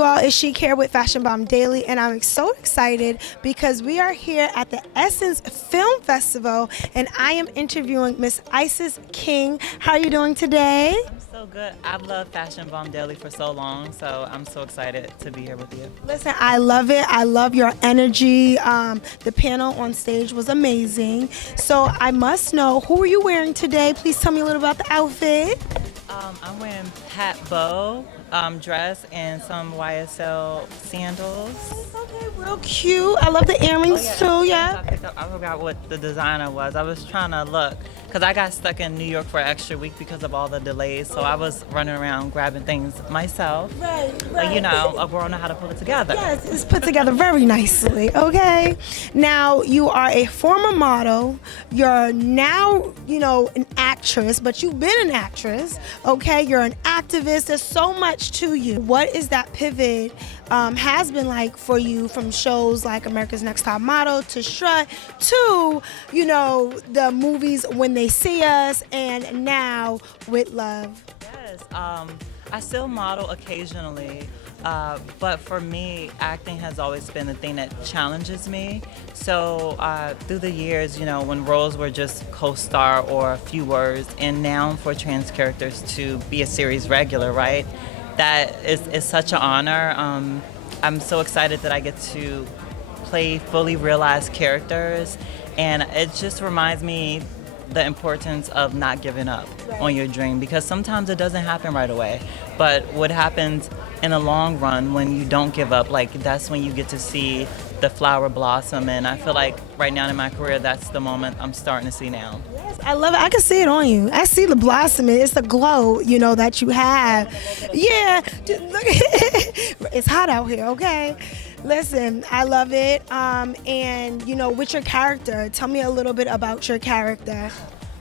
you all? It's Chic here with Fashion Bomb Daily, and I'm so excited because we are here at the Essence Film Festival, and I am interviewing Miss Isis King. How are you doing today? I'm so good. I've loved Fashion Bomb Daily for so long, so I'm so excited to be here with you. Listen, I love it. I love your energy. The panel on stage was amazing. So I must know, who are you wearing today? Please tell me a little about the outfit. I'm wearing hat bow dress and some YSL sandals. Okay, real cute. I love the earrings too, yeah. I forgot what the designer was. I was trying to look because I got stuck in New York for an extra week because of all the delays. So I was running around grabbing things myself. Right. But you know, a girl know how to pull it together. Yes, it's put together very nicely, okay? Now, you are a former model. You're now, an actress, but you've been an actress, okay? You're an activist. There's so much to you. What is that pivot has been like for you from shows like America's Next Top Model to Strut to, the movies When They See Us and now with Love? Yes, I still model occasionally, but for me, acting has always been the thing that challenges me. So through the years, when roles were just co-star or a few words, and now for trans characters to be a series regular, right? That is such an honor. I'm so excited that I get to play fully realized characters, and it just reminds me the importance of not giving up on your dream, because sometimes it doesn't happen right away, but what happens in the long run when you don't give up, that's when you get to see the flower blossom. And I feel like right now in my career, that's the moment I'm starting to see now. Yes, I love it. I can see it on you. I see the blossoming. It's the glow, that you have. Yeah, look, it's hot out here, okay? Listen, I love it. And, with your character, tell me a little bit about your character.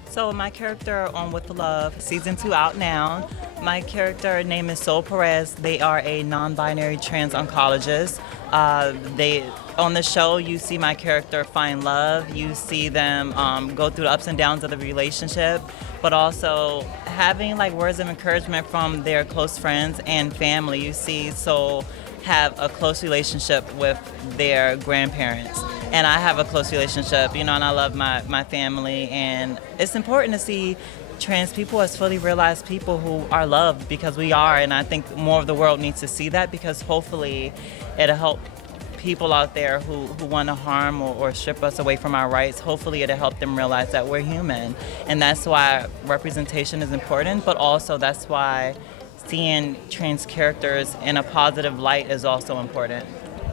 So my character on With Love, season 2 out now. My character name is Sol Perez. They are a non-binary trans oncologist. On the show, you see my character find love. You see them go through the ups and downs of the relationship, but also having words of encouragement from their close friends and family. You see Sol have a close relationship with their grandparents, and I have a close relationship, and I love my family, and it's important to see trans people as fully realized people who are loved, because we are, and I think more of the world needs to see that, because hopefully it'll help people out there who want to harm or strip us away from our rights. Hopefully it'll help them realize that we're human, and that's why representation is important, but also that's why seeing trans characters in a positive light is also important.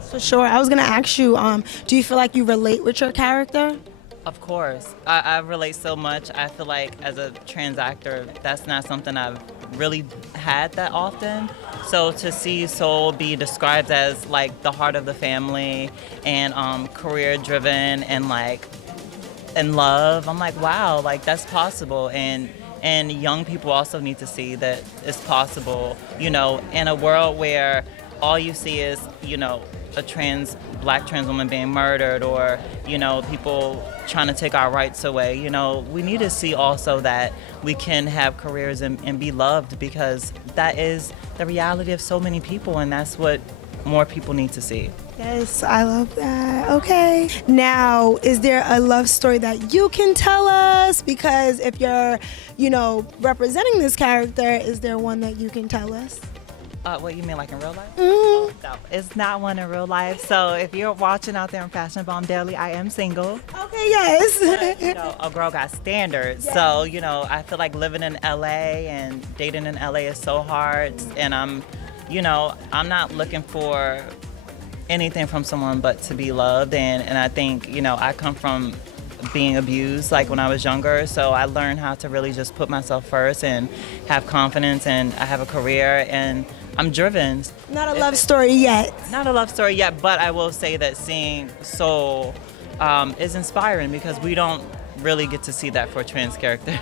For sure. I was going to ask you, do you feel like you relate with your character? Of course. I relate so much. I feel like as a trans actor, that's not something I've really had that often. So to see Sol be described as the heart of the family and career driven and in love, I'm like, wow, that's possible. And young people also need to see that it's possible, in a world where all you see is, a black trans woman being murdered, or, people trying to take our rights away. We need to see also that we can have careers and be loved, because that is the reality of so many people, and that's what more people need to see. Yes, I love that. Okay. Now, is there a love story that you can tell us? Because if you're, representing this character, is there one that you can tell us? What you mean, in real life? Mm-hmm. No, it's not one in real life. So if you're watching out there on Fashion Bomb Daily, I am single. Okay, yes. But, a girl got standards. Yes. So, I feel like living in LA and dating in LA is so hard. And I'm not looking for anything from someone but to be loved. And I think, I come from being abused when I was younger, so I learned how to really just put myself first and have confidence, and I have a career, and I'm driven. Not a love story yet. Not a love story yet, but I will say that seeing Sol is inspiring, because we don't really get to see that for trans characters.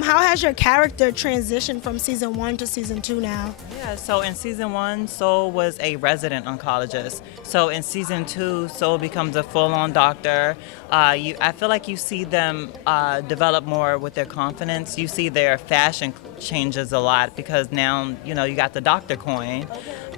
How has your character transitioned from season 1 to season 2 now? Yeah, so in season 1, Soul was a resident oncologist. So in season 2, Soul becomes a full-on doctor. I feel like you see them develop more with their confidence. You see their fashion changes a lot because now, you got the doctor coin.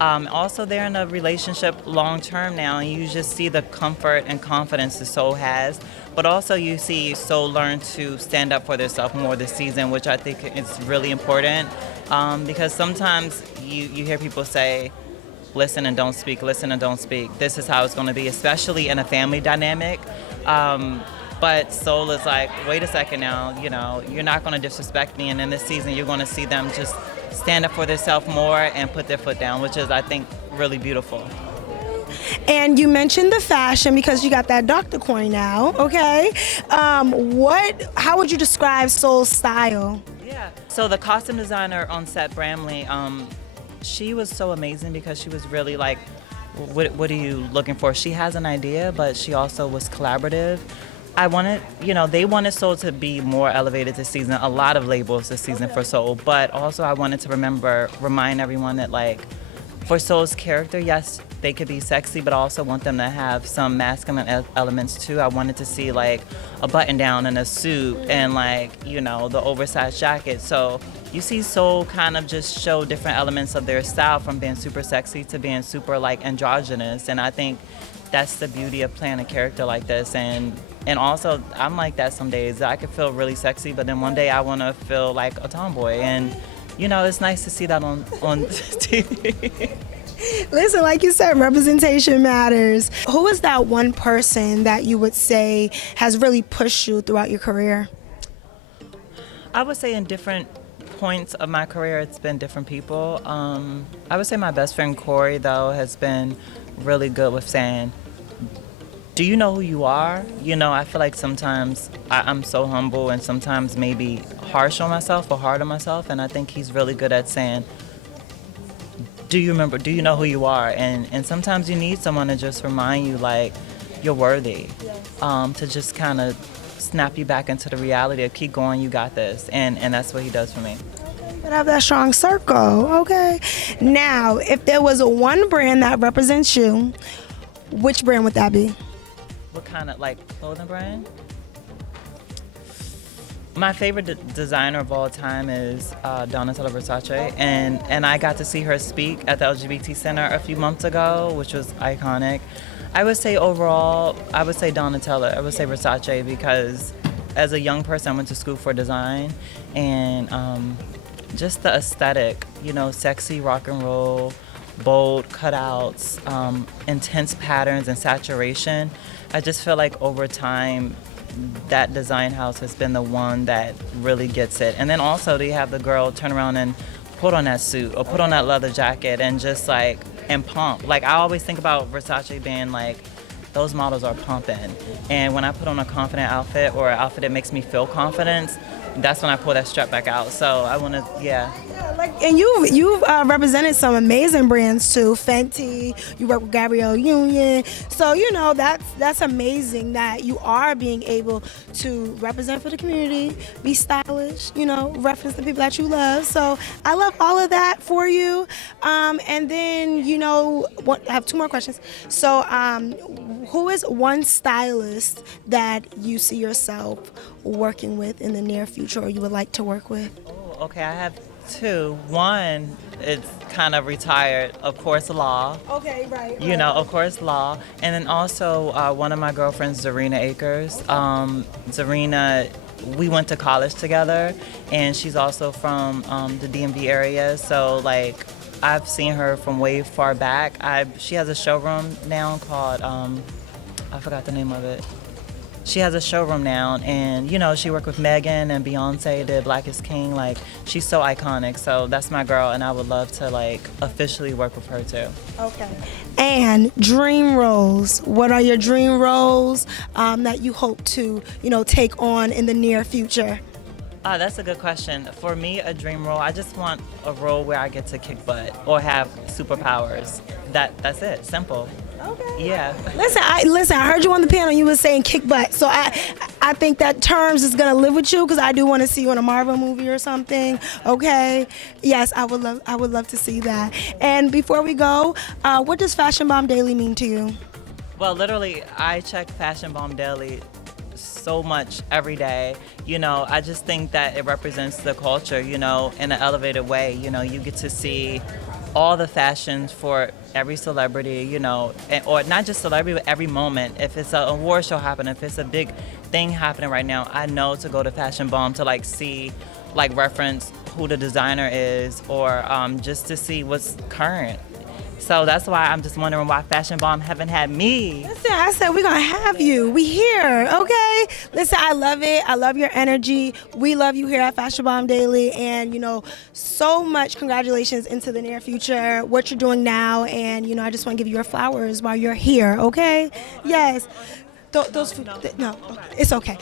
Also, they're in a relationship long-term now, and you just see the comfort and confidence that Soul has. But also you see Soul learn to stand up for themselves more this season, which I think is really important. Because sometimes you hear people say, listen and don't speak, listen and don't speak. This is how it's going to be, especially in a family dynamic. But Soul is like, wait a second now, you're not going to disrespect me. And in this season, you're going to see them just stand up for themselves more and put their foot down, which is, I think, really beautiful. And you mentioned the fashion because you got that Dr. Coin now, okay? How would you describe Soul's style? Yeah. So the costume designer on set, Bramley, she was so amazing because she was really like, what are you looking for? She has an idea, but she also was collaborative. I wanted, they wanted Soul to be more elevated this season. A lot of labels this season for Soul, but also I wanted to remind everyone that like, for Soul's character, yes, they could be sexy, but I also want them to have some masculine elements too. I wanted to see like a button down and a suit and like, the oversized jacket. So you see Soul kind of just show different elements of their style from being super sexy to being super like androgynous. And I think that's the beauty of playing a character like this. And also I'm like that some days. I could feel really sexy, but then one day I want to feel like a tomboy. And it's nice to see that on TV. Listen, like you said, representation matters. Who is that one person that you would say has really pushed you throughout your career? I would say in different points of my career, it's been different people. I would say my best friend Corey, though, has been really good with saying, do you know who you are? I feel like sometimes I'm so humble and sometimes maybe harsh on myself or hard on myself, and I think he's really good at saying, do you know who you are? And sometimes you need someone to just remind you like you're worthy. Yes. To just kind of snap you back into the reality of keep going, you got this. And that's what he does for me. Okay, you gotta have that strong circle, okay? Now, if there was one brand that represents you, which brand would that be? What kind of like clothing brand? My favorite designer of all time is Donatella Versace, and I got to see her speak at the LGBT Center a few months ago, which was iconic. I would say overall, I would say Donatella, I would say Versace, because as a young person I went to school for design, and just the aesthetic, sexy rock and roll, bold cutouts, intense patterns and saturation. I just feel like over time, that design house has been the one that really gets it. And then also they have the girl turn around and put on that suit or put on that leather jacket and just like, and pump. Like I always think about Versace being like, those models are pumping. And when I put on a confident outfit or an outfit that makes me feel confidence, that's when I pull that strap back out. So I want to, yeah. And you've represented some amazing brands too. Fenty, you work with Gabrielle Union. So that's amazing that you are being able to represent for the community, be stylish, reference the people that you love. So I love all of that for you. And then I have two more questions. So who is one stylist that you see yourself working with in the near future or you would like to work with? Oh, okay, I have two. One is kind of retired, of course, Law. Okay, right. Of course, Law. And then also one of my girlfriends, Zarina Akers. Zarina, we went to college together, and she's also from the DMV area. So, like, I've seen her from way far back. She has a showroom now called, I forgot the name of it. She has a showroom now, and she worked with Megan and Beyonce, did Black is King. Like, she's so iconic. So that's my girl, and I would love to like officially work with her too. Okay. And dream roles. What are your dream roles that you hope to take on in the near future? That's a good question. For me, a dream role, I just want a role where I get to kick butt or have superpowers. That's it. Simple. Okay. Yeah. Listen, I heard you on the panel. You were saying kick butt. So I think that terms is gonna live with you because I do want to see you in a Marvel movie or something. Okay. Yes, I would love to see that. And before we go, what does Fashion Bomb Daily mean to you? Well, literally, I check Fashion Bomb Daily so much every day. You know, I just think that it represents the culture, you know, in an elevated way. You know, you get to see all the fashions for every celebrity, you know, or not just celebrity, but every moment. If it's an award show happening, if it's a big thing happening right now, I know to go to Fashion Bomb to like see, like reference who the designer is, or just to see what's current. So that's why I'm just wondering why Fashion Bomb haven't had me. Listen, I said we're gonna have you. We here, okay? Listen, I love it. I love your energy. We love you here at Fashion Bomb Daily, and you know, so much congratulations into the near future. What you're doing now, and you know, I just want to give you your flowers while you're here, okay? Yes. Those food. No, it's okay.